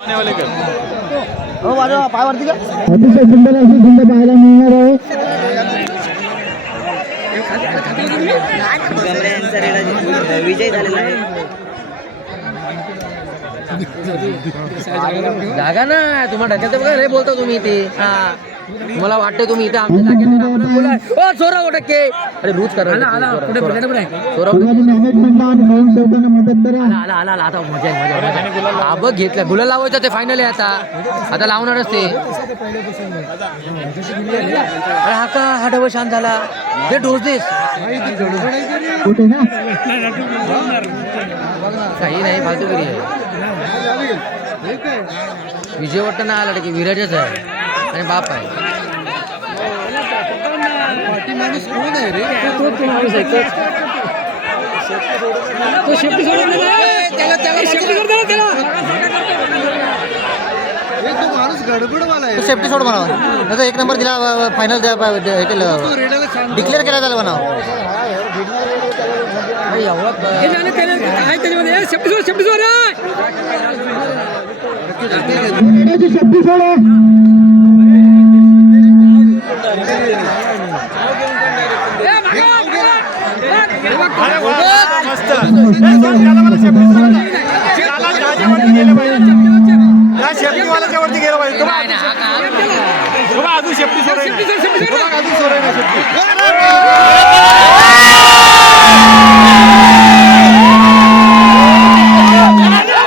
हो माझ्या पायावरती का अतिशय सुंदर अशी झुंड पाहायला मिळणार आहे. विजय झालेला आहे. जागा ना तुम्हाला ढकलते बघा रे बोलता तुम्ही इथे. हा मला वाटतं तुम्ही इथे आमच्या जागेत बोला. ओ 16% अरे लूज करा आला आता मजा बघ घेतला गुलाल लावायचं ते फायनल आहे. आता लावणारच ते. अरे हा का हा डबल शांत झाला ते डोस देस काही नाही फालतूगिरी आहे. विजय वाटतं ना आला की विराजच आहे आणि बाप आहे. सेफ्टी सोड म्हणावा आता एक नंबर दिला फायनल डिक्लेअर केला त्याला म्हणावं. शेफ्टीवाल्याच्या वरती गेलं पाहिजे. अजून शेफ्टी सोडायला